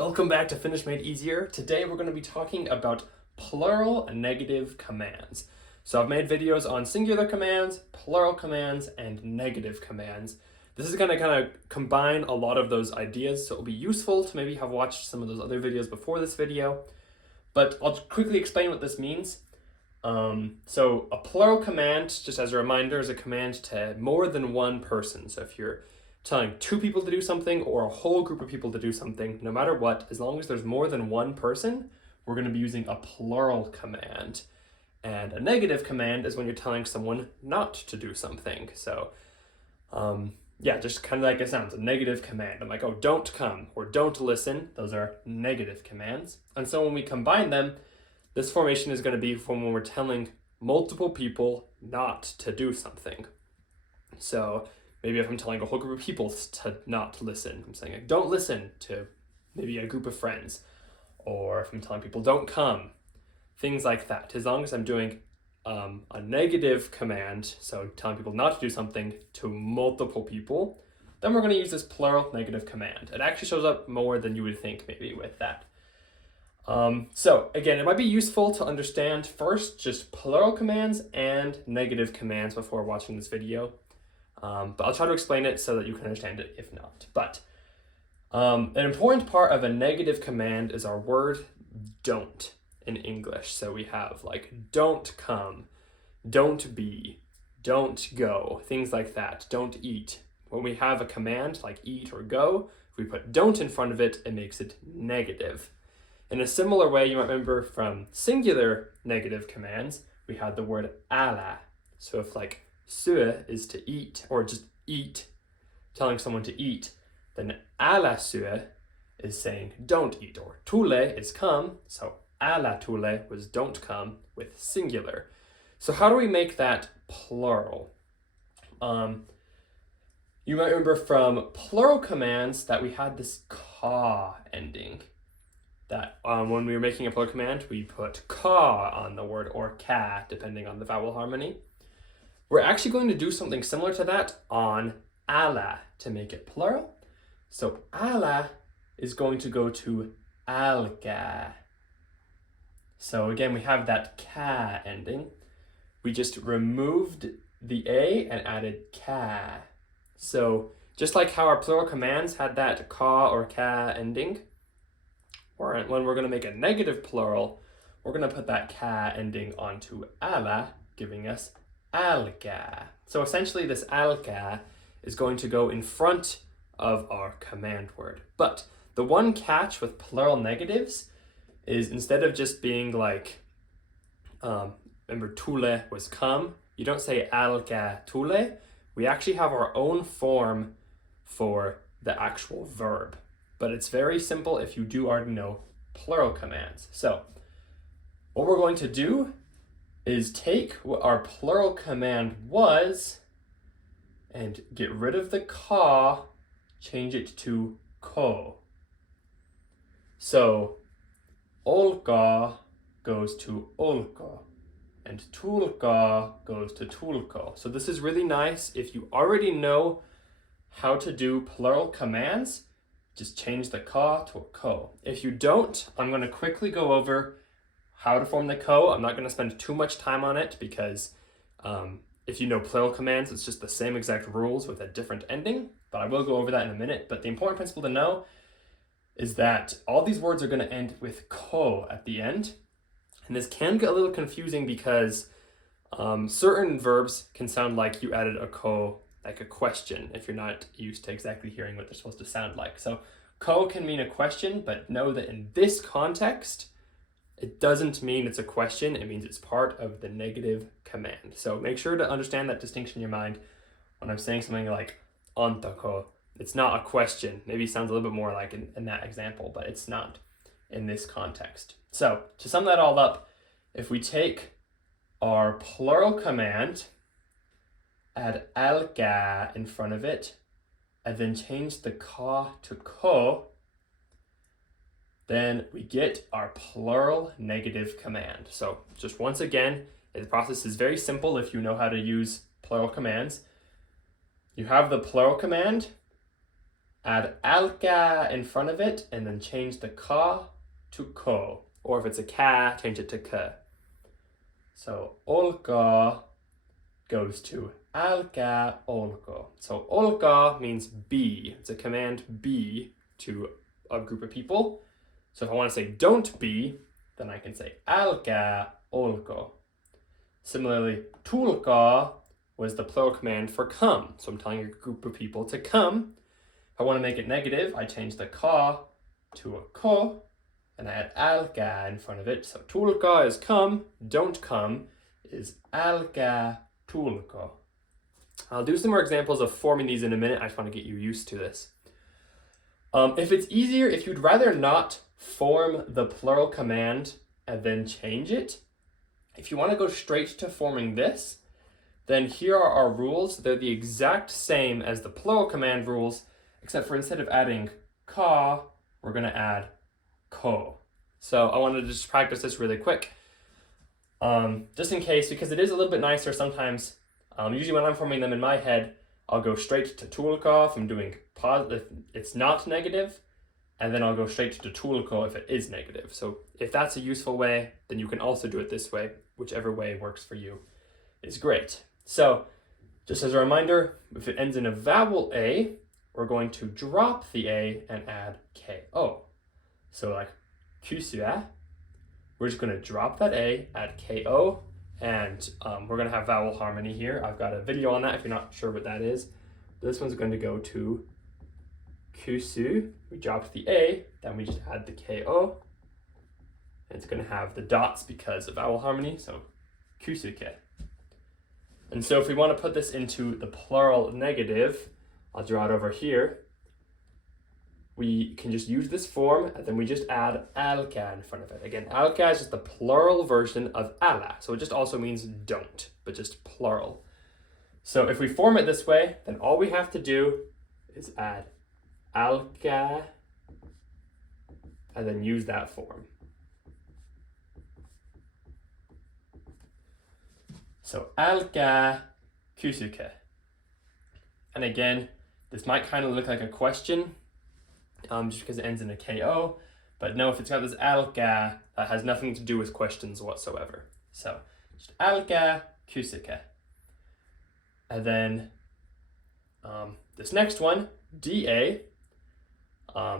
Welcome back to Finnish Made Easier. Today we're going to be talking about plural negative commands. So I've made videos on singular commands, plural commands, and negative commands. This is going to kind of combine a lot of those ideas, so it'll be useful to maybe have watched some of those other videos before this video. But I'll quickly explain what this means. So a plural command, just as a reminder, is a command to more than one person. So if you're telling two people to do something or a whole group of people to do something, no matter what, as long as there's more than one person, we're going to be using a plural command. And a negative command is when you're telling someone not to do something. So just kind of like it sounds, a negative command. I'm like, oh, don't come or don't listen. Those are negative commands. And so when we combine them, this formation is going to be from when we're telling multiple people not to do something. So maybe if I'm telling a whole group of people to not listen, I'm saying, like, don't listen to maybe a group of friends. Or if I'm telling people don't come, things like that. As long as I'm doing a negative command, so telling people not to do something to multiple people, then we're going to use this plural negative command. It actually shows up more than you would think maybe with that. So again, it might be useful to understand first just plural commands and negative commands before watching this video. But I'll try to explain it so that you can understand it if not. But an important part of a negative command is our word don't in English. So we have like don't come, don't be, don't go, things like that, don't eat. When we have a command like eat or go, if we put don't in front of it, it makes it negative. In a similar way, you might remember from singular negative commands, we had the word alla. So if like syö is to eat or just eat, telling someone to eat, then älä syö is saying don't eat, or tule is come, so älä tule was don't come with singular. So how do we make that plural? You might remember from plural commands that we had this ka ending. That when we were making a plural command, we put ka on the word or ka, depending on the vowel harmony. We're actually going to do something similar to that on älä to make it plural. So älä is going to go to älkää. So again, we have that ka ending. We just removed the a and added ka. So just like how our plural commands had that ka or ka ending, or when we're going to make a negative plural, we're going to put that ka ending onto älä, giving us älkää. So essentially this älkää is going to go in front of our command word. But the one catch with plural negatives is instead of just being like, remember tule was come, you don't say älkää tule. We actually have our own form for the actual verb. But it's very simple if you do already know plural commands. So what we're going to do is take what our plural command was and get rid of the ka, change it to ko. So olkaa goes to olko, and tulkaa goes to tulko. So this is really nice if you already know how to do plural commands. Just change the ka to a ko. If you don't, I'm going to quickly go over how to form the ko. I'm not going to spend too much time on it because if you know plural commands, it's just the same exact rules with a different ending. But I will go over that in a minute. But the important principle to know is that all these words are going to end with ko at the end. And this can get a little confusing because certain verbs can sound like you added a ko, like a question, if you're not used to exactly hearing what they're supposed to sound like. So ko can mean a question, but know that in this context, it doesn't mean it's a question. It means it's part of the negative command. So make sure to understand that distinction in your mind when I'm saying something like antako. It's not a question. Maybe it sounds a little bit more like in that example, but it's not in this context. So to sum that all up, if we take our plural command, add älkää in front of it, and then change the ka to ko, then we get our plural negative command. So just once again, the process is very simple if you know how to use plural commands. You have the plural command, add alka in front of it, and then change the ka to ko. Or if it's a ka, change it to k. So olka goes to alka olko. So olka means be. It's a command be to a group of people. So if I want to say don't be, then I can say alka olko. Similarly, tulka was the plural command for come. So I'm telling a group of people to come. If I want to make it negative, I change the ka to a ko, and I add alka in front of it. So tulka is come, don't come is alka tulko. I'll do some more examples of forming these in a minute. I just want to get you used to this. If it's easier, if you'd rather not form the plural command and then change it, if you want to go straight to forming this, then here are our rules. They're the exact same as the plural command rules, except for instead of adding ka, we're going to add ko. So I wanted to just practice this really quick, just in case, because it is a little bit nicer sometimes. Usually when I'm forming them in my head, I'll go straight to tulka if I'm doing positive, if it's not negative, and then I'll go straight to tulko if it is negative. So if that's a useful way, then you can also do it this way. Whichever way works for you is great. So just as a reminder, if it ends in a vowel A, we're going to drop the A and add ko. So like kusua, we're just going to drop that A, add ko, and we're going to have vowel harmony here. I've got a video on that if you're not sure what that is. This one's going to go to kusu. We dropped the A, then we just add the ko. And it's going to have the dots because of vowel harmony, so kusuke. And so if we want to put this into the plural negative, I'll draw it over here. We can just use this form, and then we just add alka in front of it. Again, alka is just the plural version of ala, so it just also means don't, but just plural. So if we form it this way, then all we have to do is add alka and then use that form. So alka kusuke. And again, this might kind of look like a question, just because it ends in a ko, but no, if it's got this alka, that has nothing to do with questions whatsoever. So just alka kusuke. And then this next one, da,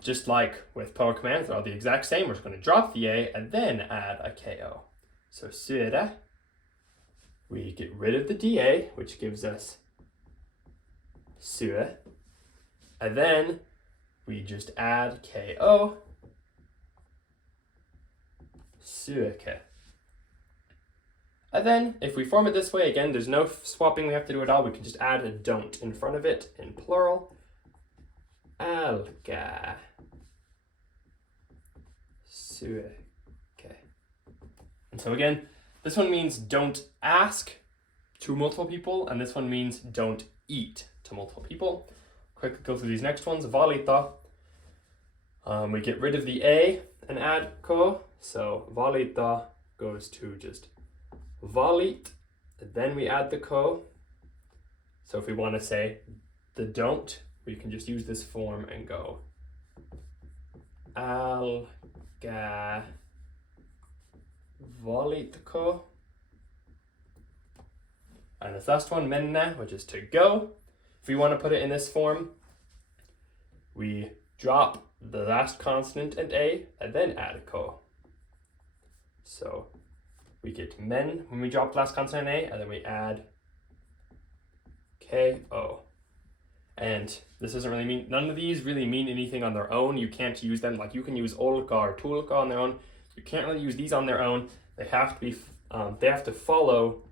just like with plural commands, they're all the exact same. We're just going to drop the a and then add a ko. So sueda, we get rid of the da, which gives us sue, and then we just add ko, sueke. And then if we form it this way, again, there's no swapping we have to do at all. We can just add a don't in front of it in plural. Alka sueke. And so again, this one means don't ask to multiple people, and this one means don't eat to multiple people. Quickly go through these next ones. Valita. We get rid of the a and add ko. So valita goes to just valit, and then we add the ko. So if we want to say the don't, we can just use this form and go alga valitko. And the last one, menna, which is to go. If we want to put it in this form, we drop the last consonant and a, and then add ko. So we get men when we drop the last consonant a, and then we add ko. And this doesn't really mean, none of these really mean anything on their own. You can't use them, like you can use olka or tulka on their own. You can't really use these on their own. They have to be, they have to follow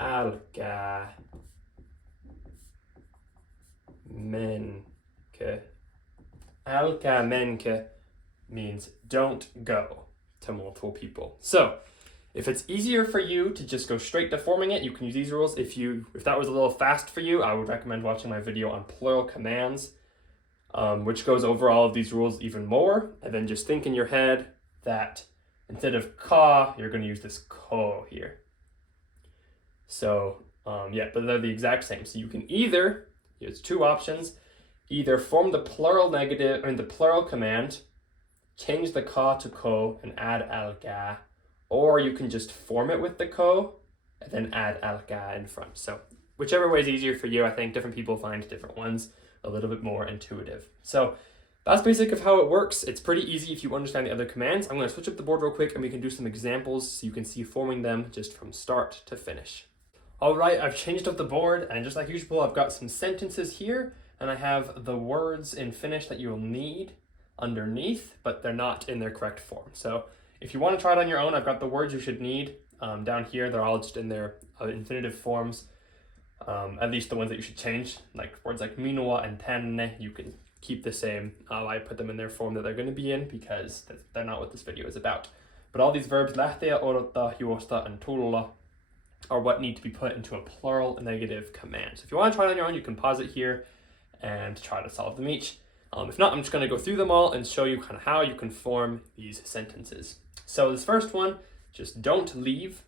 alka menke. Alka menke means don't go to multiple people. So if it's easier for you to just go straight to forming it, you can use these rules. If that was a little fast for you, I would recommend watching my video on plural commands, which goes over all of these rules even more. And then just think in your head that instead of ka, you're going to use this ko here. So yeah, but they're the exact same. So you can either, there's two options, either form the plural negative, the plural command, change the ka to ko and add alga, or you can just form it with the ko and then add alga in front. So whichever way is easier for you. I think different people find different ones a little bit more intuitive. So that's basic of how it works. It's pretty easy if you understand the other commands. I'm going to switch up the board real quick and we can do some examples so you can see forming them just from start to finish. All right, I've changed up the board, and just like usual, I've got some sentences here, and I have the words in Finnish that you'll need underneath, but they're not in their correct form. So if you want to try it on your own, I've got the words you should need down here. They're all just in their infinitive forms, at least the ones that you should change, like words like minua and tänne, you can keep the same. I put them in their form that they're going to be in because they're not what this video is about. But all these verbs, lähteä, odottaa, juosta, and tulla, are what need to be put into a plural negative command. So if you want to try it on your own, you can pause it here and try to solve them each. If not, I'm just going to go through them all and show you kind of how you can form these sentences. So this first one, just don't leave.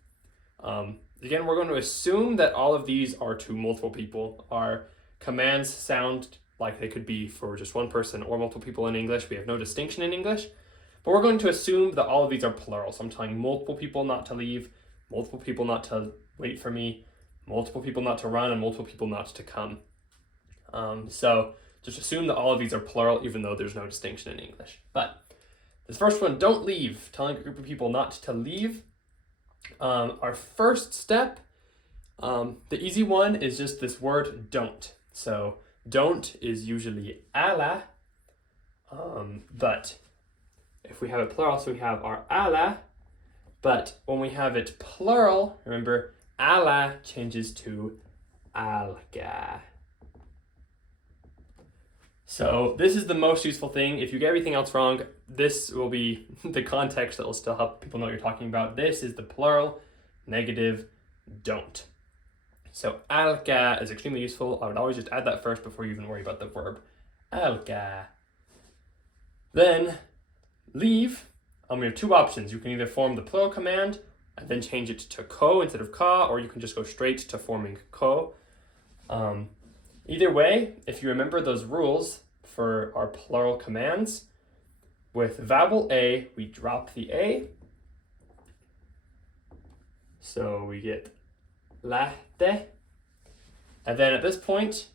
Again, we're going to assume that all of these are to multiple people. Our commands sound like they could be for just one person or multiple people in English. We have no distinction in English, but we're going to assume that all of these are plural. So I'm telling multiple people not to leave, multiple people not to wait for me, multiple people not to run, and multiple people not to come. So just assume that all of these are plural, even though there's no distinction in English. But this first one, don't leave, telling a group of people not to leave. Our first step, the easy one is just this word don't. So don't is usually älä, but if we have it plural, so we have our älä, but when we have it plural, remember, älä changes to älkää. So this is the most useful thing. If you get everything else wrong, this will be the context that will still help people know what you're talking about. This is the plural negative don't. So älkää is extremely useful. I would always just add that first before you even worry about the verb. Älkää. Then leave. We have two options. You can either form the plural command and then change it to ko instead of ka, or you can just go straight to forming ko. Either way, if you remember those rules for our plural commands, with vowel A, we drop the A. So we get lähte. And then at this point,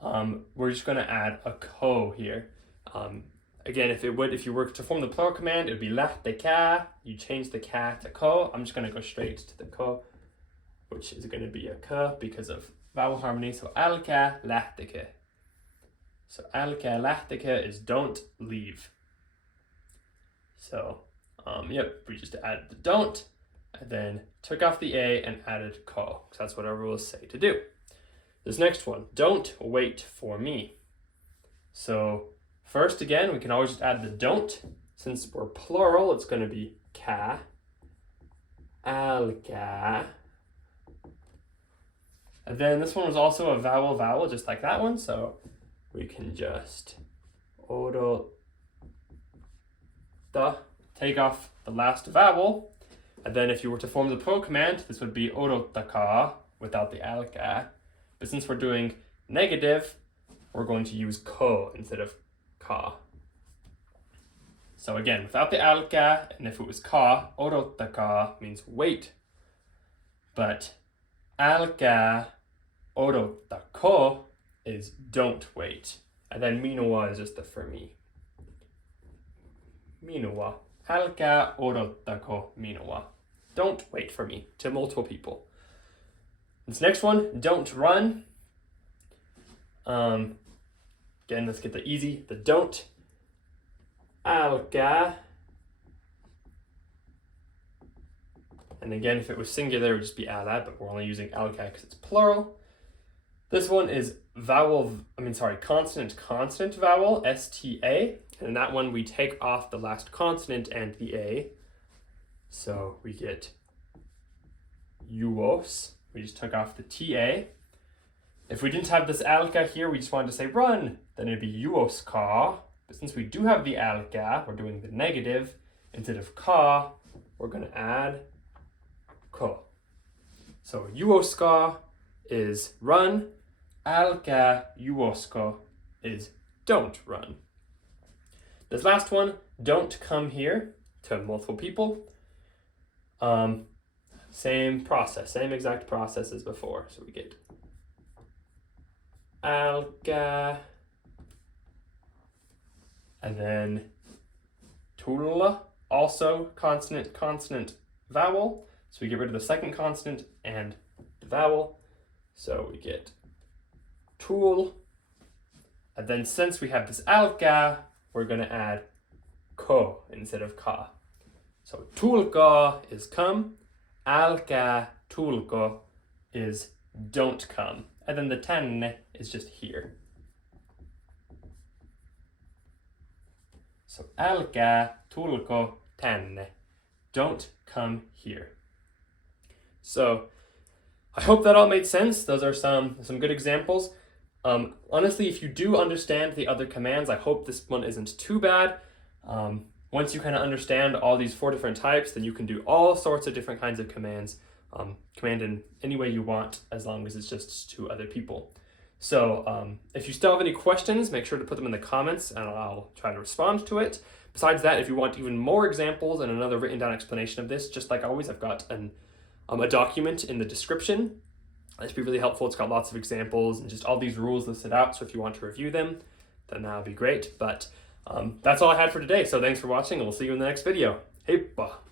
we're just going to add a ko here. Again, if you were to form the plural command, it would be lähtekää. You change the ka to ko. I'm just going to go straight to the ko, which is going to be a k because of vowel harmony. So älkää lähtekö. So älkää lähtekö is don't leave. So, we just added the don't, and then took off the A and added ko, because that's what our rules say to do. This next one, don't wait for me. So first, again, we can always just add the don't. Since we're plural, it's going to be ka, älkää. And then this one was also a vowel, just like that one. So we can just odottaa, take off the last vowel. And then if you were to form the plural command, this would be odottakaa without the älkää. But since we're doing negative, we're going to use ko instead of ka. So again, without the älkää, and if it was ka, odottakaa means wait. But älkää odottako is don't wait. And then minua is just the for me. Minua. Älkää odottako minua. Don't wait for me, to multiple people. This next one, don't run. Again, let's get the easy, the don't. Älkää. And again, if it was singular, it would just be älä, but we're only using älkää because it's plural. This one is consonant vowel, S-T-A. And in that one, we take off the last consonant and the A. So we get juos. We just took off the T-A. If we didn't have this älkää here, we just wanted to say run, then it'd be juoskaa. But since we do have the älkää, we're doing the negative. Instead of ka, we're going to add ko. So juoskaa is run. Älkää juosko is don't run. This last one, don't come here, to multiple people. Same process, same exact process as before. So we get älkää, and then tulla, also consonant, consonant, vowel. So we get rid of the second consonant and the vowel. So we get tool. And then since we have this älkää, we're going to add ko instead of ka. So tulkaa is come, älkää tulko is don't come. And then the tänne is just here. So älkää tulko tänne. Don't come here. So I hope that all made sense. Those are some good examples. Honestly, if you do understand the other commands, I hope this one isn't too bad. Once you kind of understand all these 4 different types, then you can do all sorts of different kinds of commands. Command in any way you want, as long as it's just to other people. So if you still have any questions, make sure to put them in the comments and I'll try to respond to it. Besides that, if you want even more examples and another written down explanation of this, just like always, I've got a document in the description. That should be really helpful. It's got lots of examples and just all these rules listed out. So if you want to review them, then that'll be great. But that's all I had for today. So thanks for watching and we'll see you in the next video. Heippa!